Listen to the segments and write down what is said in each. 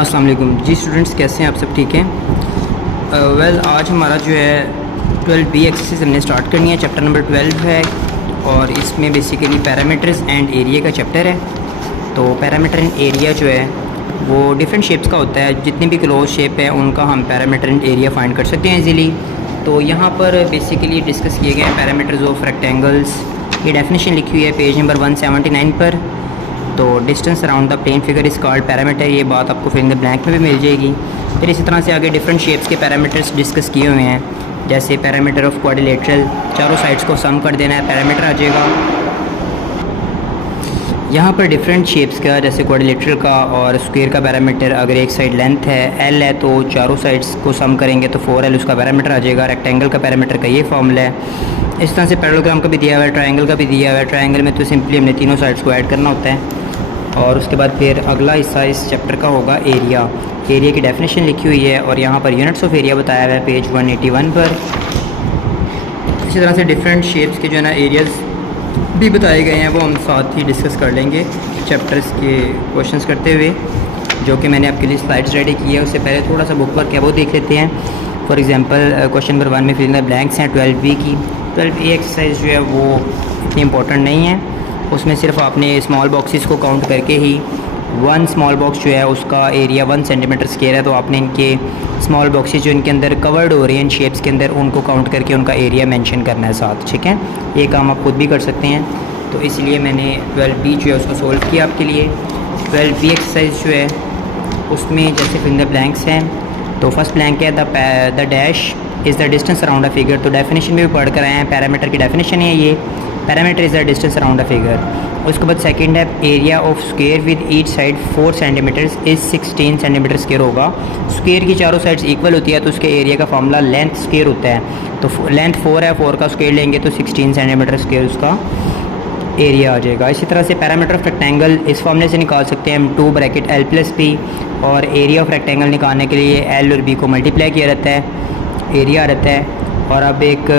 अस्सलाम वालेकुम जी स्टूडेंट्स, कैसे हैं आप? सब ठीक हैं? वेल आज हमारा जो है 12B एक्सरसाइज हमने स्टार्ट करनी है। चैप्टर नंबर 12 है और इसमें बेसिकली पैरामीटर्स एंड एरिया का चैप्टर है। तो पैरामीटर एंड एरिया जो है वो डिफरेंट शेप्स का होता है। जितनी भी क्लोज शेप है उनका हम पैरामीटर एंड एरिया फाइंड कर सकते हैं इजीली। तो यहाँ पर बेसिकली डिस्कस किए गए हैं पैरामीटर्स ऑफ रेक्टेंगल्स। ये डेफिनेशन लिखी हुई है पेज नंबर 179 पर। तो distance around the plane figure is called parameter, ये बात आपको फिर इन द ब्लैंक में भी मिल जाएगी। फिर इसी तरह से आगे डिफरेंट शेप्स के पैरामीटर्स डिस्कस किए हुए हैं, जैसे पैरामीटर ऑफ क्वाड्रिलेटरल, चारों साइड्स को सम कर देना है, पैरामीटर आ जाएगा। यहाँ पर डिफरेंट शेप्स का जैसे क्वाड्रिलेटरल का और स्क्वायर का पैरामीटर, अगर एक साइड लेंथ है एल है तो चारों साइड्स को सम करेंगे तो 4L उसका पैरामीटर आ जाएगा। रेक्टेंगल का पैरामीटर का ये फॉर्मूला है। इस तरह से पैरेललोग्राम का भी दिया हुआ है, ट्रायंगल का भी दिया हुआ है। ट्रायंगल में तो सिंपली हमने तीनों साइड्स को ऐड करना होता है। और उसके बाद फिर अगला हिस्सा इस चैप्टर का होगा एरिया। एरिया की डेफिनेशन लिखी हुई है और यहाँ पर यूनिट्स ऑफ एरिया बताया हुआ है पेज 181 पर। इसी तरह से डिफरेंट शेप्स के जो है ना एरियाज़ भी बताए गए हैं, वो हम साथ ही डिस्कस कर लेंगे चैप्टर्स के क्वेश्चंस करते हुए, जो कि मैंने आपके लिए स्लाइड्स रेडी की है। उससे पहले थोड़ा सा बुक वर्क है वो देख लेते हैं। फॉर एग्जांपल क्वेश्चन नंबर 1 में फिल इन द ब्लैंक्स हैं 12B की। 12A एक्सरसाइज जो है वो इतनी इंपॉर्टेंट नहीं है। उसमें सिर्फ आपने स्मॉल बॉक्सेस को काउंट करके ही, वन स्मॉल बॉक्स जो है उसका एरिया 1 सेंटीमीटर स्क्वायर है, तो आपने इनके स्मॉल बॉक्सेस जो इनके अंदर कवर्ड हो रहे हैं इन शेप्स के अंदर, उनको काउंट करके उनका एरिया मेंशन करना है साथ। ठीक है, ये काम आप खुद भी कर सकते हैं। तो इसलिए मैंने 12B जो है उसको सोल्व किया आपके लिए। 12B एक्सरसाइज जो है उसमें जैसे फिल इन द ब्लैंक्स हैं, तो फर्स्ट ब्लैंक है the dash is the distance around a figure. तो डेफिनेशन में भी पढ़ कर आए हैं, पैरामीटर की डेफिनेशन है ये, parameter is the distance around a figure. उसके बाद सेकंड है area of square with each side 4 centimetres is 16 centimetre square होगा। स्क्वायर की चारों साइड्स इक्वल होती है तो उसके एरिया का फार्मूला लेंथ स्क्वायर होता है। तो लेंथ 4 है, 4 का स्क्वायर लेंगे तो 16 सेंटीमीटर स्क्वायर उसका एरिया आ जाएगा। इसी तरह से पैरामीटर ऑफ रेक्टेंगल इस फॉर्मूले से निकाल सकते हैं हम 2 ब्रैकेट L प्लस P। और एरिया ऑफ रेक्टेंगल निकालने के लिए L और B को मल्टीप्लाई किया रहता है, एरिया रहता है। और अब एक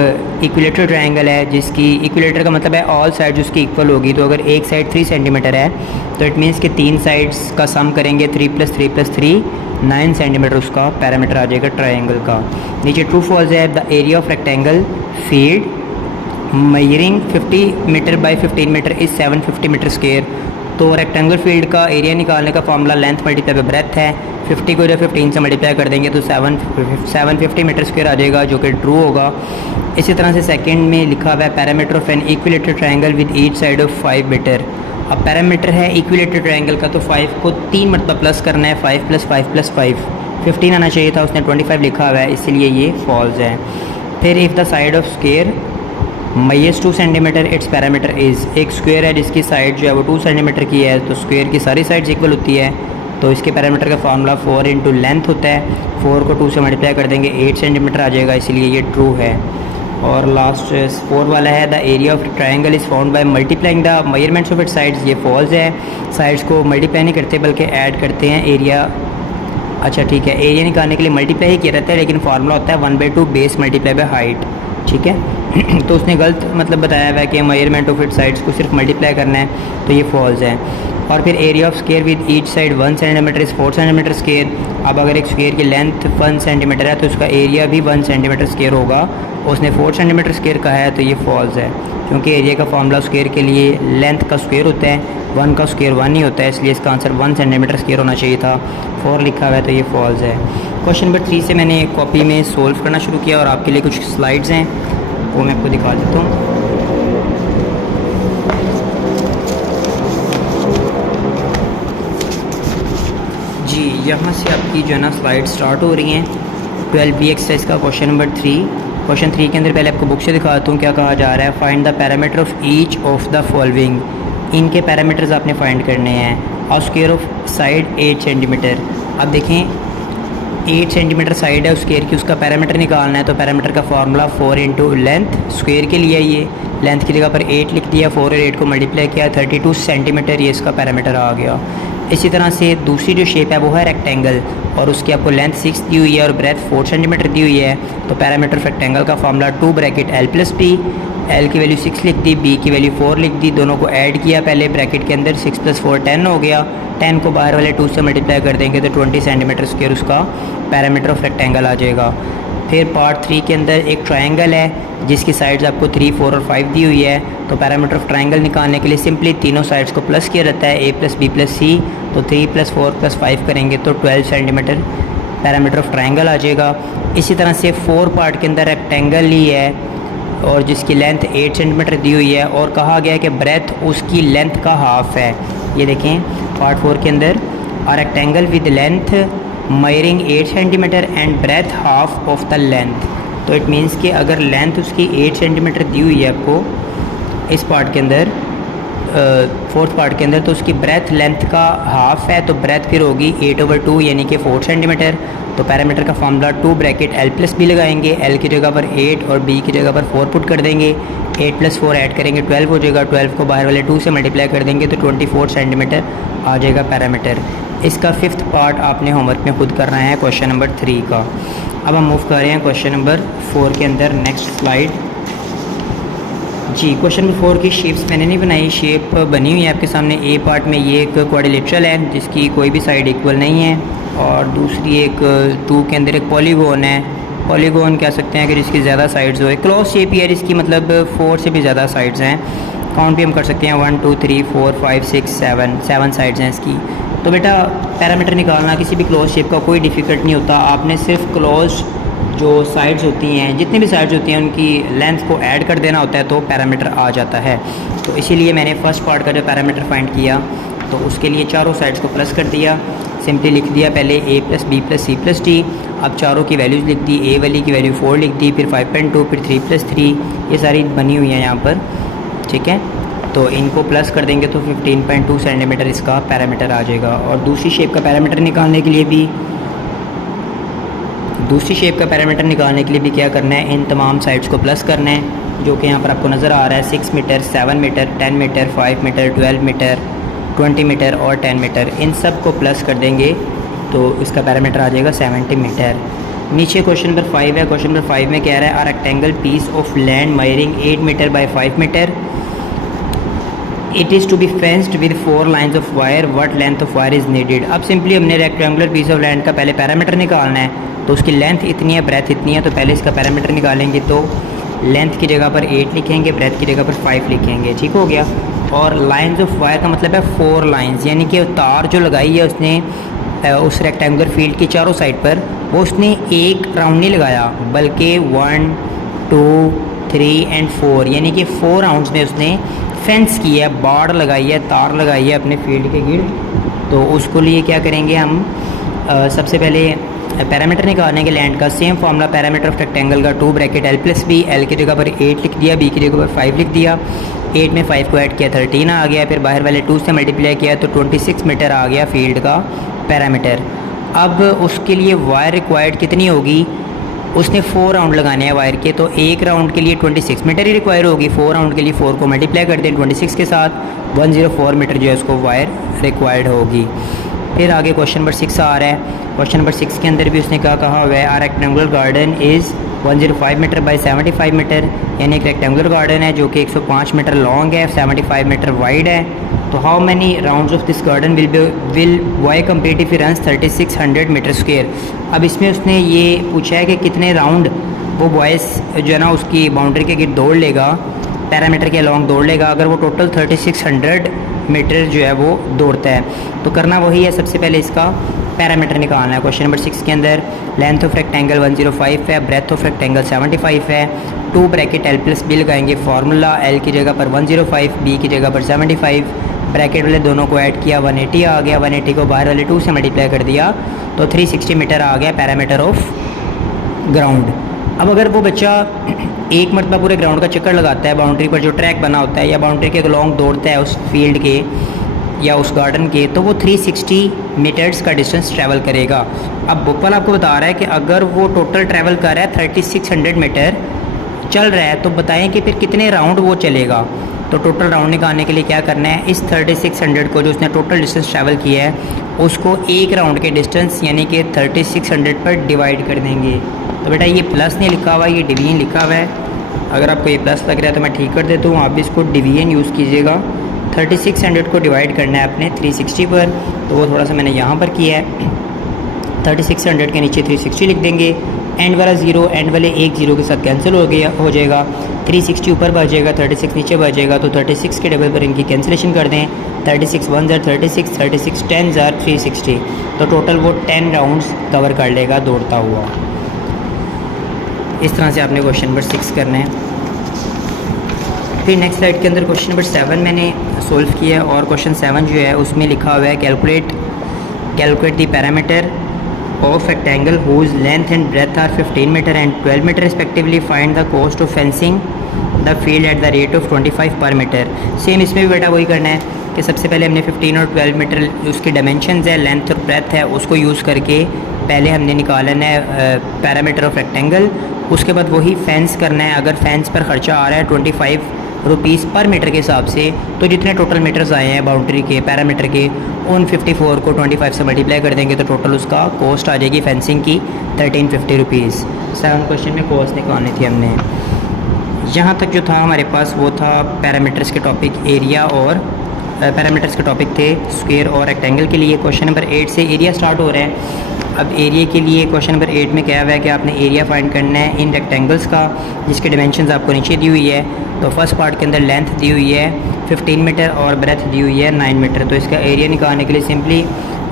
इक्विलेटरल ट्रायंगल है जिसकी इक्विलेटर का मतलब है ऑल साइड्स उसकी इक्वल होगी। तो अगर एक साइड 3 सेंटीमीटर है तो इट मीन्स कि 3 साइड्स का सम करेंगे 3 + 3 + 3 9 सेंटीमीटर उसका पैरामीटर आ जाएगा ट्रायंगल का। नीचे ट्रू फॉल्स है the area of rectangle field measuring 50 metre by 15 metre is 750 metre square. तो रेक्टेंगल फील्ड का एरिया निकालने का formula length multiply by breadth है। 50 को जब 15 से मल्टीप्लाई कर देंगे तो 750 मीटर स्क्वायर आ जाएगा, जो कि ट्रू होगा। इसी तरह से सेकंड में लिखा हुआ है parameter of an equilateral triangle with each side of 5 metre. अब पैरामीटर है इक्विलेटरल ट्रायंगल का, तो 5 को 3 मरतबा प्लस करना है, 5 + 5 + 5 15 आना चाहिए था, उसने 25 लिखा हुआ है, इसलिए ये फॉल्स है। फिर if the side of square minus 2 centimetre it's parameter is, एक स्क्वायर है जिसकी साइड जो है वो 2 सेंटीमीटर की है, तो स्क्वायर की सारी साइड्स इक्वल होती है, तो इसके पैरामीटर का फार्मूला 4 × लेंथ होता है। 4 को 2 से मल्टीप्लाई कर देंगे 8 सेंटीमीटर आ जाएगा, इसलिए ये ट्रू है। और लास्ट 4 वाला है the area of triangle is found by multiplying the measurements of it sides, ये फॉल्स है। साइड्स को मल्टीप्लाई नहीं करते बल्कि ऐड करते हैं एरिया। अच्छा ठीक है, एरिया निकालने के लिए मल्टीप्लाई ही किया रहता है, लेकिन फार्मूला होता है 1/2 बेस मल्टीप्लाई बाय हाइट। ठीक है तो उसने गलत मतलब बताया हुआ है कि मेजरमेंट ऑफ इट साइड्स को सिर्फ मल्टीप्लाई करना है, तो ये फॉल्स है। और फिर area of square with each side 1 centimetre is 4 centimetre square. अब अगर एक स्क्वायर की लेंथ 1 सेंटीमीटर है तो उसका एरिया भी 1 सेंटीमीटर स्क्वायर होगा। उसने 4 सेंटीमीटर स्क्वायर कहा है, तो ये फॉल्स है, क्योंकि एरिया का फार्मूला स्क्वायर के लिए लेंथ का स्क्वायर होता है, 1 का स्क्वायर 1 ही होता है, इसलिए इसका आंसर 1 सेंटीमीटर स्क्वायर होना चाहिए था। 4 लिखा हुआ है, तो ये फॉल्स है। क्वेश्चन नंबर 3 से मैंने कॉपी में सोल्व करना शुरू किया और आपके लिए कुछ स्लाइड्स हैं वो मैं आपको दिखा देता हूँ। जी, यहाँ से आपकी जो है ना स्लाइड स्टार्ट हो रही हैं। 12B एक्सरसाइज का क्वेश्चन नंबर 3। क्वेश्चन 3 के अंदर पहले आपको बुक से दिखाता हूँ क्या कहा जा रहा है। Find the parameter of each of the following, इनके पैरामीटर्स आपने फाइंड करने हैं। और स्क्वायर ऑफ साइड 8 सेंटीमीटर। अब देखें 8 सेंटीमीटर साइड है उस स्क्वायर की, उसका पैरामीटर निकालना है, तो पैरामीटर का फार्मूला 4 × लेंथ, स्क्वायर के लिए ये लेंथ की जगह पर 8 लिख दिया, 4 और 8 को मल्टीप्लाई किया, 32 सेंटीमीटर ये इसका पैरामीटर आ गया। इसी तरह से दूसरी जो शेप है वो है रेक्टेंगल, और उसकी आपको लेंथ 6 दी हुई है और ब्रेथ 4 सेंटीमीटर दी हुई है, तो पैरामीटर ऑफ रेक्टेंगल का formula 2 bracket L + P। L की वैल्यू 6 लिख दी, बी की वैल्यू 4 लिख दी, दोनों को ऐड किया पहले ब्रैकेट के अंदर, 6 + 4 10 हो गया। 10 को बाहर वाले 2 से मल्टीप्लाई कर देंगे तो 20 सेंटीमीटर स्क्वायर उसका पैरामीटर ऑफ रेक्टेंगल आ जाएगा। फिर पार्ट 3 के अंदर एक ट्रायंगल है जिसकी साइड्स आपको 3, 4 और 5 दी हुई है। तो पैरामीटर ऑफ ट्रायंगल निकालने के लिए सिंपली तीनों साइड्स को प्लस किया रहता है, a + b + c। तो 3 + 4 + 5 करेंगे तो 12 सेंटीमीटर पैरामीटर ऑफ ट्रायंगल आ जाएगा। इसी तरह से 4 पार्ट के अंदर रेक्टेंगल ही है और जिसकी लेंथ 8 सेंटीमीटर दी हुई है और कहा गया है कि ब्रेथ उसकी लेंथ का हाफ है। ये देखें पार्ट 4 के अंदर a rectangle with length measuring 8 centimetre and breadth half of the length. तो इट मीन्स कि अगर लेंथ उसकी 8 सेंटीमीटर दी हुई है आपको इस पार्ट के अंदर, 4th पार्ट के अंदर, तो उसकी ब्रेथ लेंथ का हाफ है तो ब्रेथ फिर होगी 8/2 यानी कि 4 सेंटीमीटर। तो पैरामीटर का फार्मूला 2 ब्रैकेट L + B लगाएंगे, L की जगह पर 8 और B की जगह पर 4 पुट कर देंगे, 8 + 4 ऐड करेंगे 12 हो जाएगा, 12 को बाहर वाले 2 से मल्टीप्लाई कर देंगे तो 24 सेंटीमीटर आ जाएगा पैरामीटर। इसका 5th पार्ट आपने होमवर्क में खुद करना है क्वेश्चन नंबर 3 का। अब हम मूव कर रहे हैं क्वेश्चन नंबर 4 के अंदर। नेक्स्ट स्लाइड जी। क्वेश्चन नंबर 4 की शेप्स मैंने नहीं बनाई, शेप बनी हुई है आपके सामने। ए पार्ट में ये एक क्वाड्रिलेटरल है जिसकी कोई भी साइड इक्वल नहीं है और दूसरी एक 2 के अंदर एक पॉलीगॉन है। पॉलीगॉन कह सकते हैं कि जिसकी ज़्यादा साइड्स हो। क्लोज शेप है इसकी, मतलब 4 से भी ज़्यादा साइड्स हैं। काउंट भी हम कर सकते हैं 1 2 3 4 5 6 7 साइड्स हैं इसकी। तो बेटा पैरामीटर निकालना किसी भी क्लोज शेप का कोई डिफ़िकल्ट नहीं होता। आपने सिर्फ क्लोज जो साइड्स होती हैं, जितनी भी साइड्स होती हैं, उनकी लेंथ को ऐड कर देना होता है तो पैरामीटर आ जाता है। तो इसीलिए मैंने फर्स्ट पार्ट का जो पैरामीटर फाइंड किया तो उसके लिए चारों साइड्स को प्लस कर दिया। सिंपली लिख दिया पहले a + b + c + d। अब चारों की वैल्यूज़ लिख दी, a वाली की वैल्यू 4 लिख दी, फिर 5.2, फिर 3 + 3, ये सारी बनी हुई हैं यहाँ पर, ठीक है। तो इनको प्लस कर देंगे तो 15.2 सेंटीमीटर इसका पैरामीटर आ जाएगा। और दूसरी शेप का पैरामीटर निकालने के लिए भी क्या करना है, इन तमाम साइड्स को प्लस करना है जो कि यहाँ पर आपको नज़र आ रहा है। 6 metre, 7 metre, 10 metre, 5 metre, 12 metre, 20 metre और 10 मीटर, इन सब को प्लस कर देंगे तो इसका पैरामीटर आ जाएगा 70 मीटर। नीचे क्वेश्चन नंबर 5 है। क्वेश्चन नंबर 5 में कह रहा है a rectangle piece of land measuring 8 metre by 5 metre, it is to be fenced with 4 lines of wire, what length of wire is needed. अब सिंपली हमने rectangular piece of land का पहले parameter निकालना है। तो उसकी लेंथ इतनी है, ब्रेथ इतनी है, तो पहले इसका पैरामीटर निकालेंगे। तो लेंथ की जगह पर 8 लिखेंगे, ब्रेथ की जगह पर 5 लिखेंगे, ठीक हो गया। और लाइन्स ऑफ वायर का मतलब है 4 लाइन्स, यानी कि तार जो लगाई है उसने उस रेक्टेंगुलर फील्ड की चारों साइड पर, वो उसने एक राउंड नहीं लगाया बल्कि 1 2 3 एंड 4 यानी कि 4 राउंड्स में उसने फेंस की है, बाड़ लगाई है, तार लगाई है अपने फील्ड के गिर्द। तो उसको लिए क्या करेंगे हम, सबसे पहले पैरामीटर निकालने के लैंड का same formula parameter of rectangle का 2 ब्रैकेट L + B, L की जगह पर 8 लिख दिया, B की जगह पर 5 लिख दिया, 8 में 5 को ऐड किया 13 आ गया, फिर बाहर वाले 2 से मल्टीप्लाई किया तो 26 मीटर आ गया फील्ड का पैरामीटर। अब उसके लिए वायर रिक्वायर्ड कितनी होगी, उसने 4 राउंड लगाने हैं वायर के, तो एक राउंड के लिए 26 मीटर ही रिक्वायर होगी। 4 राउंड के लिए 4 को मल्टीप्लाई कर दें 26 के साथ, 104 मीटर जो है उसको वायर रिक्वायर्ड होगी। फिर आगे क्वेश्चन नंबर 6 आ रहा है। क्वेश्चन नंबर 6 के अंदर भी उसने क्या कहा हुआ है, a rectangular garden is 105 metre by 75 metre, यानी एक रेक्टेंगुलर गार्डन है जो कि 105 मीटर लॉन्ग है, 75 मीटर वाइड है। तो how many rounds of this garden will Y complete if run 3600 metre square. अब इसमें उसने ये पूछा है कि कितने राउंड वो बॉयस जो है ना उसकी बाउंड्री के गिर्द दौड़ लेगा, पैरामीटर के अलॉन्ग दौड़ लेगा, अगर वो टोटल 3600 मीटर जो है वो दौड़ता है। तो करना वही है, सबसे पहले इसका पैरामीटर निकालना है। क्वेश्चन नंबर 6 के अंदर लेंथ ऑफ रेक्टेंगल 105 है, ब्रेथ ऑफ रेक्टेंगल 75 है, 2 ब्रैकेट L + B लगाएंगे, फार्मूला L की जगह पर 105, B की जगह पर 75, ब्रैकेट वाले दोनों को ऐड किया 180 आ गया, 180 को बाहर वाले 2 से मल्टीप्लाई कर दिया तो 360 मीटर आ गया पैरामीटर ऑफ ग्राउंड। अब अगर वो बच्चा एक मरतबा पूरे ग्राउंड का चक्कर लगाता है, बाउंड्री पर जो ट्रैक बना होता है या बाउंड्री के अलॉन्ग दौड़ता है उस फील्ड के या उस गार्डन के, तो वो 360 मीटर्स का डिस्टेंस ट्रैवल करेगा। अब भोपाल आपको बता रहा है कि अगर वो टोटल ट्रैवल कर रहा है 3600 मीटर चल रहा है, तो बताएं कि फिर कितने राउंड वो चलेगा। तो टोटल राउंड निकालने के लिए क्या करना है, इस 3600 को जो उसने टोटल डिस्टेंस ट्रैवल किया है उसको एक राउंड के डिस्टेंस यानी कि 3600 पर डिवाइड कर देंगे। तो बेटा ये प्लस नहीं लिखा हुआ, ये डिवीजन लिखा हुआ है। अगर आपको ये प्लस लग रहा है तो मैं ठीक कर देता हूँ, आप भी इसको डिवीजन यूज़ कीजिएगा। 3600 को डिवाइड करना है आपने 360 पर, तो वो थोड़ा सा मैंने यहाँ पर किया है। 3600 के नीचे 360 लिख देंगे, एंड वाला ज़ीरो एंड वाले एक ज़ीरो के साथ कैंसिल हो जाएगा। 360 ऊपर बचेगा, 36 नीचे बचेगा, तो 36 के डबल पर इनकी कैंसिलेशन कर दें। 36 1 ज़ार 36, 36 10 ज़ार 360, तो टोटल वो 10 राउंड्स कवर कर लेगा दौड़ता हुआ। इस तरह से आपने क्वेश्चन नंबर 6 करना है। फिर नेक्स्ट स्लाइड के अंदर क्वेश्चन नंबर 7 मैंने सोल्व किया है, और क्वेश्चन 7 जो है उसमें लिखा हुआ है calculate the parameter of rectangle whose length and breadth are 15 meter and 12 meter respectively. Find the cost of fencing the field at the rate of 25 per meter. Same इसमें भी बेटा वही करना है कि सबसे पहले हमने 15 और 12 मीटर उसके डायमेंशंस है, लेंथ और ब्रेथ है, उसको यूज़ करके पहले हमने निकालना है पैरामीटर ऑफ रेक्टेंगल। उसके बाद वही फेंस करना है। अगर फेंस पर ख़र्चा आ रहा है 25 रुपीज़ पर मीटर के हिसाब से, तो जितने टोटल मीटर्स आए हैं बाउंड्री के पैरामीटर के, उन 54 को 25 से मल्टीप्लाई कर देंगे तो टोटल उसका कॉस्ट आ जाएगी फेंसिंग की 1350 रुपीज़। 7 क्वेश्चन में कॉस्ट निकालनी थी हमने। यहाँ तक जो था हमारे पास वो था पैरामीटर्स के टॉपिक, एरिया और पैरामीटर्स के टॉपिक थे स्क्वायर और रेक्टेंगल के लिए। क्वेश्चन नंबर 8 से एरिया स्टार्ट हो रहा है। अब एरिया के लिए क्वेश्चन नंबर 8 में क्या हुआ है कि आपने एरिया फाइंड करना है इन रेक्टेंगल्स का, जिसके डिमेंशंस आपको नीचे दी हुई है। तो फर्स्ट पार्ट के अंदर लेंथ दी हुई है 15 मीटर और ब्रेथ दी हुई है 9 मीटर। तो इसका एरिया निकालने के लिए सिंपली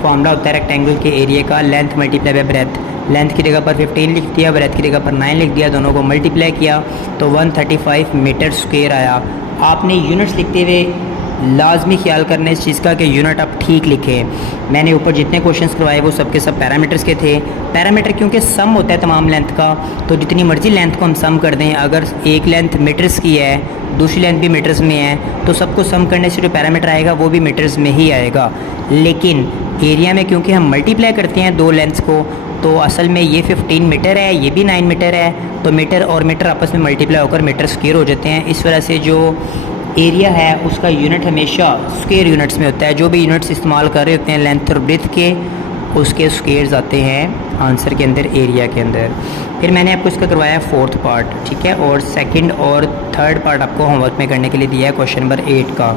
फॉर्मूला होता है रेक्टेंगल के एरिया का, length multiply by breath. Length की जगह पर 15 लिख दिया, ब्रेथ की जगह पर 9 लिख दिया, दोनों को मल्टीप्लाई किया तो 135 मीटर स्क्वायर आया। आपने यूनिट्स लिखते हुए लाजमी ख्याल करना है इस चीज़ का कि यूनिट आप ठीक लिखें। मैंने ऊपर जितने क्वेश्चंस करवाए वो सबके सब पैरामीटर्स के थे। पैरामीटर क्योंकि सम होता है तमाम लेंथ का, तो जितनी मर्जी लेंथ को हम सम कर दें, अगर एक लेंथ मीटर्स की है दूसरी लेंथ भी मीटर्स में है, तो सबको सम करने से जो पैरामीटर आएगा वो भी मीटर्स में ही आएगा। लेकिन एरिया में क्योंकि हम मल्टीप्लाई करते हैं दो लेंथ्स को, तो असल में ये 15 मीटर है, ये भी 9 मीटर है, तो मीटर और मीटर आपस में मल्टीप्लाई होकर मीटर स्क्वायर हो जाते हैं। इस वजह से जो एरिया है उसका यूनिट हमेशा स्क्वायर यूनिट्स में होता है। जो भी यूनिट्स इस्तेमाल कर रहे होते हैं लेंथ और ब्रेथ के, उसके स्क्वायर्स आते हैं आंसर के अंदर, एरिया के अंदर। फिर मैंने आपको इसका करवाया 4th पार्ट, ठीक है, और 2nd और 3rd पार्ट आपको होमवर्क में करने के लिए दिया है क्वेश्चन नंबर 8 का।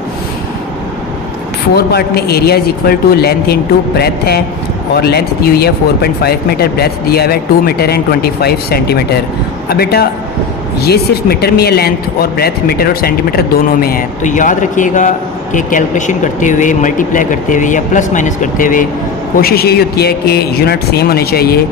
4 पार्ट में area is equal to length into breadth है, और लेंथ दी हुई है 4.5 मीटर, ब्रेथ दिया हुआ है 2 मीटर एंड 25 सेंटीमीटर। अब बेटा ये सिर्फ मीटर में है लेंथ, और ब्रेथ मीटर और सेंटीमीटर दोनों में है। तो याद रखिएगा कि कैलकुलेशन करते हुए, मल्टीप्लाई करते हुए या प्लस माइनस करते हुए कोशिश यही होती है कि यूनिट सेम होने चाहिए।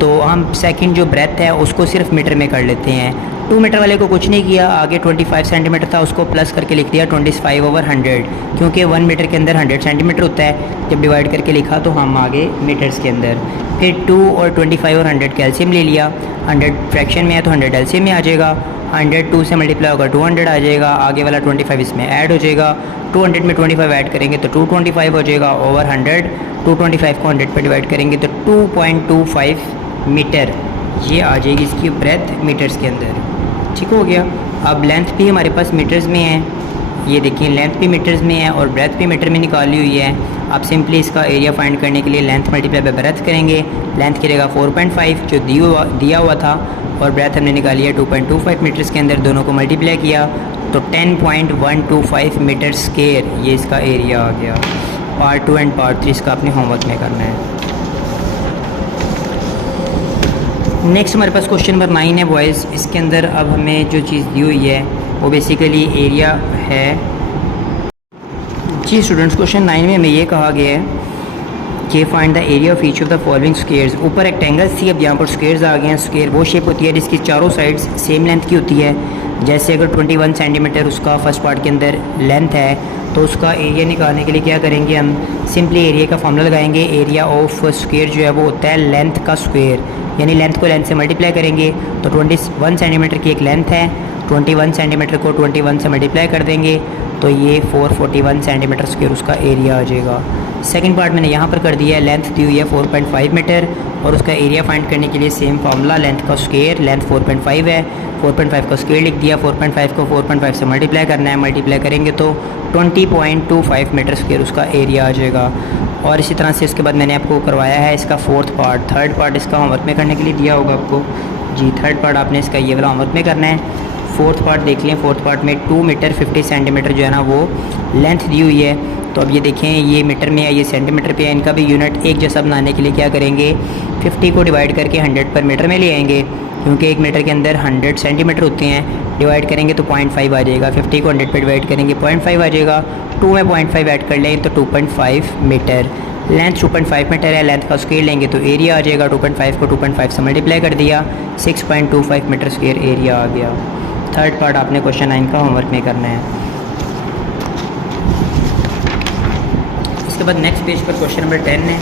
तो हम सेकंड जो ब्रेथ है उसको सिर्फ मीटर में कर लेते हैं। 2 मीटर वाले को कुछ नहीं किया, आगे 25 सेंटीमीटर था उसको प्लस करके लिख दिया 25/100, क्योंकि 1 मीटर के अंदर 100 सेंटीमीटर होता है। जब डिवाइड करके लिखा तो हम आगे मीटर्स के अंदर। फिर 2 और 25 और 100 कैल्शियम ले लिया, 100 फ्रैक्शन में है तो 100 एलसीएम में आ जाएगा। 100 2 से मल्टीप्लाई होगा 200 आ जाएगा, आगे वाला 25 इसमें ऐड हो जाएगा। 200 में 25 ऐड करेंगे तो 225 हो जाएगा ओवर 100। 225 को 100 पर डिवाइड करेंगे तो 2.25 मीटर ये आ जाएगी इसकी ब्रेथ मीटर्स के अंदर। ठीक हो गया। अब लेंथ भी हमारे पास मीटर्स में है, ये देखिए लेंथ भी मीटर्स में है और ब्रेथ भी मीटर में निकाली हुई है। आप सिंपली इसका एरिया फाइंड करने के लिए लेंथ मल्टीप्लाई बाय ब्रेथ करेंगे। लेंथ की जगह 4.5 जो दिया हुआ था, और ब्रेथ हमने निकाली है 2.25 मीटर्स के अंदर, दोनों को मल्टीप्लाई किया तो 10.125 मीटर स्क्वायर ये इसका एरिया आ गया। पार्ट 2 एंड पार्ट 3 इसका अपने होमवर्क में करना है। नेक्स्ट हमारे पास क्वेश्चन नंबर 9 है बॉयज़। इसके अंदर अब हमें जो चीज़ दी हुई है वो बेसिकली एरिया है। जी स्टूडेंट्स, क्वेश्चन 9 में हमें ये कहा गया है कि find the area of each of the following squares. ऊपर रेक्टेंगल्स थी, अब यहाँ पर स्क्वायर्स आ गए हैं। स्क्वायर वो शेप होती है जिसकी चारों साइड्स सेम लेंथ की होती है। जैसे अगर 21 सेंटीमीटर उसका फर्स्ट पार्ट के अंदर लेंथ है, तो उसका एरिया निकालने के लिए क्या करेंगे, हम सिंपली एरिया का फॉर्मूला लगाएंगे। एरिया ऑफ स्क्वायर जो है वो होता है लेंथ का स्क्वायर, यानी लेंथ को लेंथ से मल्टीप्लाई करेंगे। तो 21 सेंटीमीटर की एक लेंथ है, 21 सेंटीमीटर को 21 से मल्टीप्लाई कर देंगे तो ये 441 सेंटीमीटर स्क्वायर उसका एरिया आ जाएगा। सेकंड पार्ट मैंने यहाँ पर कर दिया है, लेंथ दी हुई है 4.5 मीटर और उसका एरिया फाइंड करने के लिए सेम फार्मूला, लेंथ का स्क्वायर, लेंथ 4.5 है, 4.5 का स्क्वायर लिख दिया। 4.5 को 4.5 से मल्टीप्लाई करना है, मल्टीप्लाई करेंगे तो 20.25 मीटर स्क्वायर उसका एरिया आ जाएगा। और इसी तरह से इसके बाद मैंने आपको करवाया है इसका 4th पार्ट। 3rd पार्ट इसका होमवर्क में करने के लिए दिया होगा आपको। जी 3rd पार्ट आपने इसका ये वाला होमवर्क में करना है। फोर्थ पार्ट देख लें। फोर्थ पार्ट में 2 मीटर 50 सेंटीमीटर जो है ना वो लेंथ दी हुई है। तो अब ये देखें, ये मीटर में है, ये सेंटीमीटर पे है। इनका भी यूनिट एक जैसा बनाने के लिए क्या करेंगे, 50 को डिवाइड करके 100 पर मीटर में ले आएंगे, क्योंकि एक मीटर के अंदर 100 सेंटीमीटर होते हैं। डिवाइड करेंगे तो 0.5 आ जाएगा। 50 को 100 पर डिवाइड करेंगे 0.5 आ जाएगा। 2 में 0.5 ऐड कर लें तो 2.5 मीटर। लेंथ 2.5 मीटर है। लेंथ का स्केयर लेंगे तो एरिया आ जाएगा। 2.5 को 2.5 से मल्टीप्लाई कर दिया, 6.25 मीटर स्क्वायर एरिया आ गया। थर्ड पार्ट आपने क्वेश्चन 9 का होमवर्क में करना है। उसके बाद नेक्स्ट पेज पर क्वेश्चन नंबर 10 है,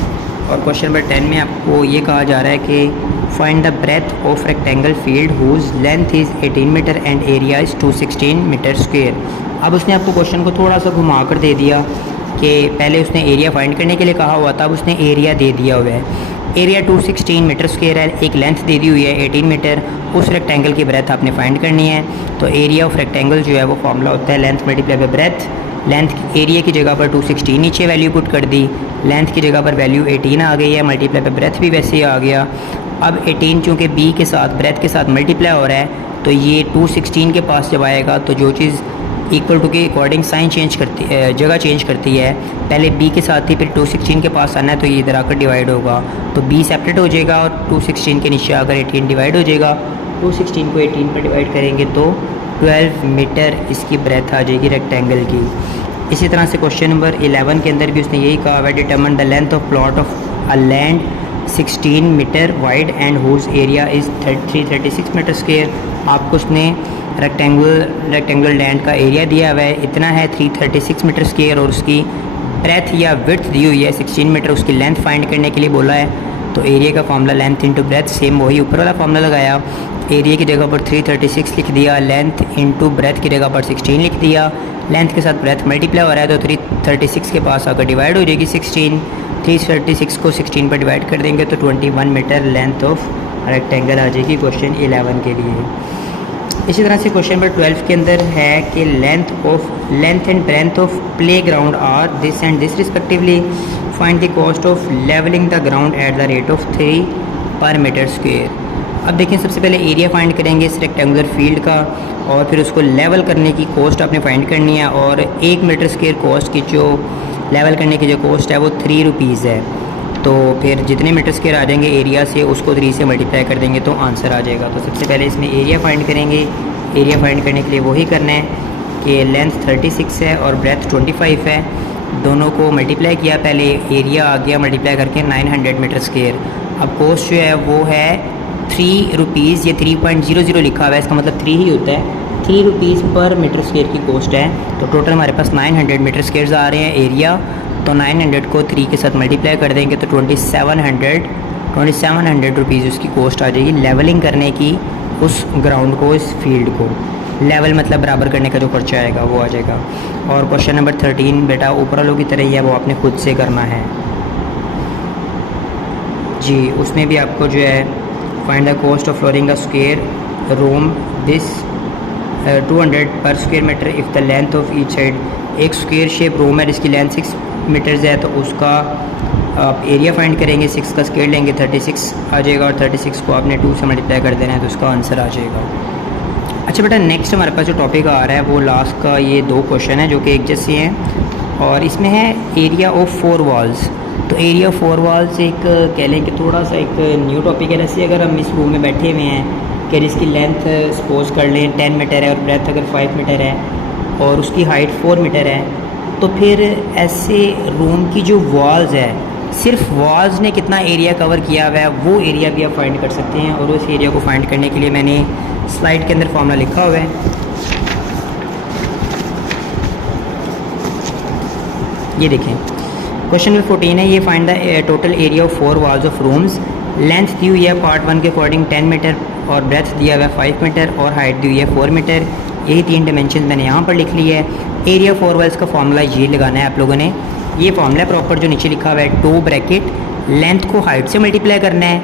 और क्वेश्चन नंबर 10 में आपको ये कहा जा रहा है कि find the breadth of rectangle field whose length is 18 metre and area is 216 metre square. अब उसने आपको क्वेश्चन को थोड़ा सा घुमा कर दे दिया कि पहले उसने एरिया फाइंड करने के लिए कहा हुआ था, अब उसने एरिया दे दिया हुआ है। एरिया 216 मीटर स्क्वायर है, एक लेंथ दे दी हुई है 18 मीटर। उस रेक्टेंगल की ब्रेथ आपने फाइंड करनी है। तो एरिया ऑफ रेक्टेंगल जो है वो फॉर्मूला होता है length multiply by breath. Length area की जगह पर 216 नीचे वैल्यू पुट कर दी, लेंथ की जगह पर वैल्यू 18 आ गई है, मल्टीप्लाई बाय ब्रेथ भी वैसे ही आ गया। अब 18 चूँकि बी के साथ ब्रेथ के साथ मल्टीप्लाई हो रहा है तो ये 216 के पास जब आएगा तो जो चीज़ इक्वल टू के अकॉर्डिंग साइन चेंज करती है, जगह चेंज करती है। पहले बी के साथ थी, फिर 216 के पास आना है तो ये इधर आकर डिवाइड होगा, तो बी सेपरेट हो जाएगा और 216 के नीचे आकर 18 डिवाइड हो जाएगा। 216 को 18 पर डिवाइड करेंगे तो 12 मीटर इसकी ब्रेथ आ जाएगी रेक्टेंगल की। इसी तरह से क्वेश्चन नंबर 11 के अंदर भी उसने यही कहा है, determine the length of plot of a land 16 metre wide and whose area is 336 metre square. आपको उसने रेक्टेंगल लैंड का एरिया दिया हुआ है, इतना है 336 मीटर स्क्वायर, और उसकी ब्रेथ या विड्थ दी हुई है 16 मीटर। उसकी लेंथ फाइंड करने के लिए बोला है। तो एरिया का formula length into breath, same वही ऊपर वाला फार्मूला लगाया। एरिया की जगह पर 336 लिख दिया, लेंथ इंटू ब्रेथ की जगह पर 16 लिख दिया। लेंथ के साथ ब्रेथ मल्टीप्लाई हो रहा है तो 336 के पास आकर डिवाइड हो जाएगी 16। 336 को 16 पर डिवाइड कर देंगे तो 21 मीटर लेंथ ऑफ रेक्टेंगल आ जाएगी क्वेश्चन 11 के लिए। इसी तरह से क्वेश्चन नंबर 12 के अंदर है कि length and breadth of play ground are this and this respectively. Find the cost of levelling the ground at the rate of 3 per metre square. अब देखिए, सबसे पहले एरिया फाइंड करेंगे इस रेक्टेंगुलर फील्ड का, और फिर उसको लेवल करने की कॉस्ट आपने फाइंड करनी है। और 1 मीटर स्क्वेयर कॉस्ट की जो लेवल करने की जो कॉस्ट है वो 3 रुपीज़ है। तो फिर जितने मीटर स्क्वेयर आ जाएंगे एरिया से उसको 3 से मल्टीप्लाई कर देंगे तो आंसर आ जाएगा। तो सबसे पहले इसमें एरिया फाइंड करेंगे। एरिया फाइंड करने के लिए वही करना है कि लेंथ 36 है और ब्रेथ 25 है, दोनों को मल्टीप्लाई किया। पहले एरिया आ गया मल्टीप्लाई करके 900 मीटर स्क्वेयर। अब कॉस्ट जो है वो है 3 रुपीज़, ये 3.00 लिखा हुआ है, इसका मतलब 3 ही होता है। 3 रुपीज़ पर मीटर स्क्वेयर की कॉस्ट है। तो टोटल हमारे पास 900 मीटर स्क्वेयर आ रहे हैं एरिया। तो 900 को 3 के साथ मल्टीप्लाई कर देंगे तो 2700 रुपीज़ उसकी कॉस्ट आ जाएगी लेवलिंग करने की उस ग्राउंड को, इस फील्ड को। लेवल मतलब बराबर करने का जो खर्चा आएगा वो आ जाएगा। और क्वेश्चन नंबर 13 बेटा ऊपर वालों की तरह ही है, वो आपने खुद से करना है जी। उसमें भी आपको जो है find the cost of flooring a square room this 200 per square metre if the length of each side. एक स्क्वायर शेप रूम है जिसकी लेंथ 6 मीटर्स है, तो उसका आप एरिया फाइंड करेंगे। 6 का स्क्वायर लेंगे 36 आ जाएगा, और 36 को आपने 2 से मल्टीप्लाई कर देना है तो उसका आंसर आ जाएगा। अच्छा बेटा, नेक्स्ट हमारे पास जो टॉपिक आ रहा है वो लास्ट का ये 2 क्वेश्चन है जो कि एक जैसे हैं, और इसमें है एरिया ऑफ 4 वॉल्स। तो एरिया ऑफ 4 वॉल्स एक कह लें कि थोड़ा सा एक न्यू टॉपिक है। जैसे अगर हम इस रूम में बैठे हुए हैं कि जिसकी लेंथ सपोज कर लें 10 मीटर है और ब्रेथ अगर 5 मीटर है और उसकी हाइट 4 मीटर है, तो फिर ऐसे रूम की जो वॉल्स है, सिर्फ वॉल्स ने कितना एरिया कवर किया हुआ है वो एरिया भी आप फाइंड कर सकते हैं। और उस एरिया को फाइंड करने के लिए मैंने स्लाइड के अंदर फॉर्मूला लिखा हुआ है। ये देखें, क्वेश्चन नंबर 14 है, ये find the total area of 4 walls of rooms. Length दी हुई है पार्ट 1 के अकॉर्डिंग 10 मीटर, और ब्रेथ दिया हुआ है 5 मीटर, और हाइट दी हुई है 4 मीटर। यही 3 डायमेंशन मैंने यहाँ पर लिख ली है। एरिया 4 वॉल्स का फॉर्मूला ये लगाना है आप लोगों ने। ये फॉर्मूला प्रॉपर जो नीचे लिखा हुआ है, 2 ब्रैकेट, लेंथ को हाइट से मल्टीप्लाई करना है,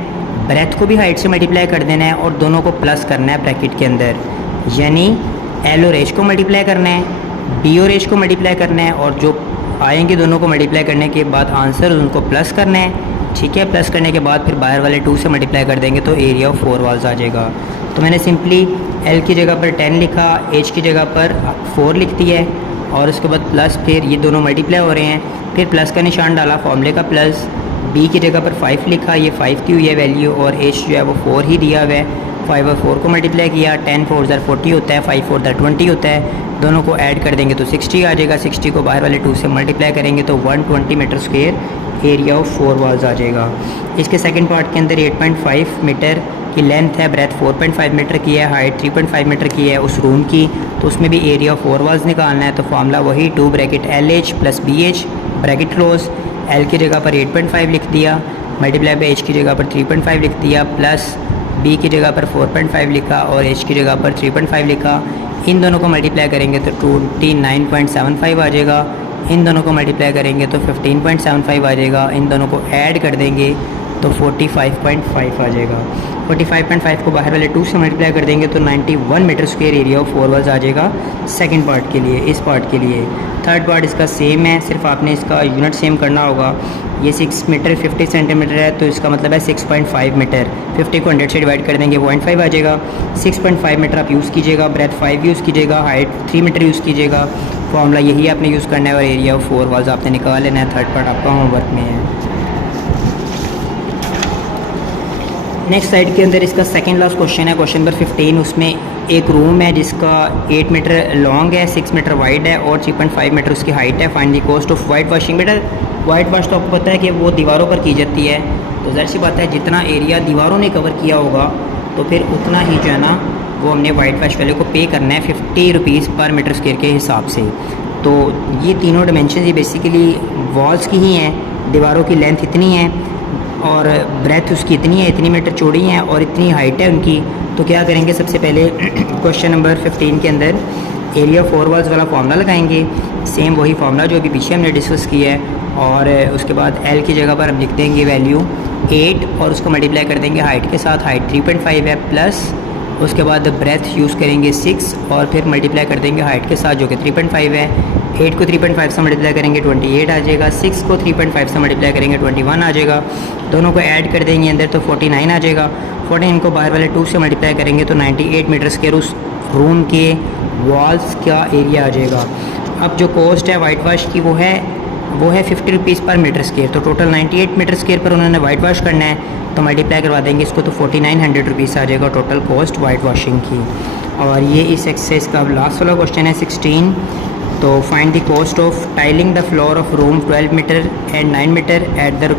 ब्रेथ को भी हाइट से मल्टीप्लाई कर देना है, और दोनों को प्लस करना है ब्रैकेट के अंदर। यानी एल और एच को मल्टीप्लाई करना है, बी और एच को मल्टीप्लाई करना है, और जो आएंगे दोनों को मल्टीप्लाई करने के बाद आंसर उनको प्लस करना है। ठीक है, प्लस करने के बाद फिर बाहर वाले 2 से मल्टीप्लाई कर देंगे तो एरिया ऑफ 4 वॉल्स आ जाएगा। तो मैंने सिंपली एल की जगह पर 10 लिखा, एच की जगह पर 4 लिख दिया है और उसके बाद प्लस, फिर ये दोनों मल्टीप्लाई हो रहे हैं, फिर प्लस का निशान डाला, फॉर्मूले का प्लस, बी की जगह पर 5 लिखा, ये 5 की हुई है वैल्यू, और एच जो है वो 4 ही दिया हुआ है। 5 और 4 को मल्टीप्लाई किया, 10 4 ज़र 40 होता है, 5 4 ज़र 20 होता है, दोनों को ऐड कर देंगे तो 60 आ जाएगा। 60 को बाहर वाले 2 से मल्टीप्लाई करेंगे तो 120 metre square area of 4 walls आ जाएगा। इसके सेकंड पार्ट के अंदर 8.5 मीटर की लेंथ है, ब्रेथ 4.5 मीटर की है, हाइट 3.5 मीटर की है उस रूम की, तो उसमें भी एरिया ऑफ 4 वॉल्स निकालना है। तो फार्मूला वही 2 bracket LH plus BH bracket close, L की जगह पर 8.5 लिख दिया, मल्टीप्लाई बाई H की जगह पर 3.5 लिख दिया, प्लस B की जगह पर 4.5 लिखा और H की जगह पर 3.5 लिखा। इन दोनों को मल्टीप्लाई करेंगे तो 29.75 आ जाएगा, इन दोनों को मल्टीप्लाई करेंगे तो 15.75 आ जाएगा, इन दोनों को ऐड कर देंगे तो 45.5 आ जाएगा। 45.5 को बाहर वाले 2 से मल्टीप्लाई कर देंगे तो 91 metre square area of 4 walls आ जाएगा सेकंड पार्ट के लिए। इस पार्ट के लिए थर्ड पार्ट इसका सेम है, सिर्फ आपने इसका यूनिट सेम करना होगा। ये 6 मीटर 50 सेंटीमीटर है तो इसका मतलब है 6.5 मीटर, 50 को 100 से डिवाइड कर देंगे 0.5 आ जाएगा। 6.5 मीटर आप यूज़ कीजिएगा, ब्रेथ 5 यूज़ कीजिएगा, हाइट 3 मीटर यूज़ कीजिएगा। फॉर्मूला यही आपने यूज़ करना है और एरिया ऑफ 4 वॉल्स आपने निकाल लेना है। थर्ड पार्ट आपका होमवर्क में है। नेक्स्ट साइड के अंदर इसका सेकंड लास्ट क्वेश्चन है, क्वेश्चन नंबर 15। उसमें एक रूम है जिसका 8 मीटर लॉन्ग है, 6 मीटर वाइड है और 3.5 मीटर उसकी हाइट है। Find the cost of white washing. बेटा वाइट वॉश तो आपको पता है कि वो दीवारों पर की जाती है, तो ज़ाहिर सी बात है जितना एरिया दीवारों ने कवर किया होगा तो फिर उतना ही जो है ना वो हमने वाइट वॉश वाले को पे करना है 50 रुपीज़ पर मीटर स्क्वायर के हिसाब से। तो ये तीनों डिमेंशन ये बेसिकली वॉल्स की ही हैं, दीवारों की लेंथ इतनी है और ब्रेथ उसकी इतनी है, इतनी मीटर चौड़ी है और इतनी हाइट है उनकी। तो क्या करेंगे, सबसे पहले क्वेश्चन नंबर 15 के अंदर एरिया 4 वॉल्स वाला फार्मूला लगाएंगे, सेम वही फार्मूला जो अभी पीछे हमने डिस्कस किया है, और उसके बाद L की जगह पर हम लिख देंगे वैल्यू 8 और उसको मल्टीप्लाई कर देंगे हाइट के साथ, हाइट 3.5 है, प्लस उसके बाद ब्रेथ यूज़ करेंगे 6 और फिर मल्टीप्लाई कर देंगे हाइट के साथ जो कि 3.5 है। 8 को 3.5 से मल्टीप्लाई करेंगे 28 आ जाएगा, 6 को 3.5 से मल्टीप्लाई करेंगे 21 आ जाएगा, दोनों को ऐड कर देंगे अंदर तो 49 आ जाएगा। 49 को बाहर वाले 2 से मल्टीप्लाई करेंगे तो 98 मीटर स्क्वायर उस रूम के वॉल्स का एरिया आ जाएगा। अब जो कॉस्ट है वाइट वॉश की वो है 50 रुपीज़ पर मीटर स्क्वायर, तो टोटल 98 मीटर स्क्वायर पर उन्होंने वाइट वॉश करना है, तो मल्टीप्लाई करवा देंगे इसको तो 4900 रुपीज़ आ जाएगा टोटल कॉस्ट वाइट वॉशिंग की। और ये इस एक्सरसाइज का लास्ट वाला क्वेश्चन है 16। तो find the cost of tiling the floor of room 12 metre and 9 metre at the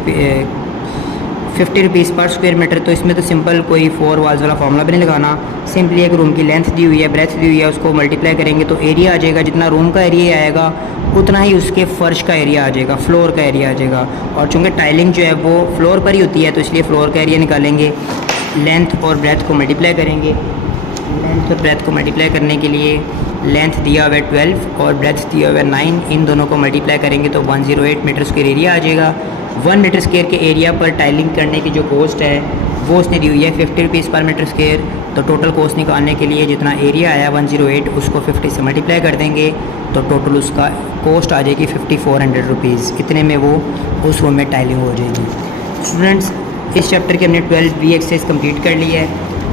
50 rupees per square metre. तो इसमें तो सिंपल कोई 4 वॉल्स वाला फार्मूला भी नहीं लगाना, सिंपली एक रूम की लेंथ दी हुई है, ब्रेथ दी हुई है, उसको मल्टीप्लाई करेंगे तो एरिया आ जाएगा, जितना रूम का एरिया आएगा उतना ही उसके फर्श का एरिया आ जाएगा, फ्लोर का एरिया आ जाएगा। और चूँकि टाइलिंग जो है वो फ्लोर पर ही होती है तो इसलिए फ्लोर का एरिया निकालेंगे, लेंथ और ब्रेथ को मल्टीप्लाई करेंगे। लेंथ और ब्रेथ को मल्टीप्लाई करने के लिए लेंथ दिया हुआ है 12 और ब्रेथ दिया हुआ है 9, इन दोनों को मल्टीप्लाई करेंगे तो 108 मीटर स्क्वायर एरिया आ जाएगा। 1 मीटर स्क्वायर के एरिया पर टाइलिंग करने की जो कॉस्ट है वो उसने दी हुई है 50 रुपीज़ पर मीटर स्क्वायर। तो टोटल कॉस्ट निकालने के लिए जितना एरिया आया 108 उसको 50 से मल्टीप्लाई कर देंगे तो टोटल उसका कॉस्ट आ जाएगी 5400 रुपीज़। इतने में वो उस रूम में टाइलिंग हो जाएगी। स्टूडेंट्स इस चैप्टर की हमने 12B एक्सरसाइज कंप्लीट कर ली है।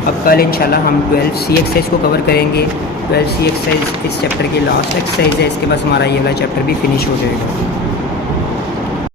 अब कल इंशाल्लाह हम 12C एक्सरसाइज को कवर करेंगे। 12C एक्सरसाइज इस चैप्टर की लास्ट एक्सरसाइज है, इसके बाद हमारा ये वाला चैप्टर भी फिनिश हो जाएगा।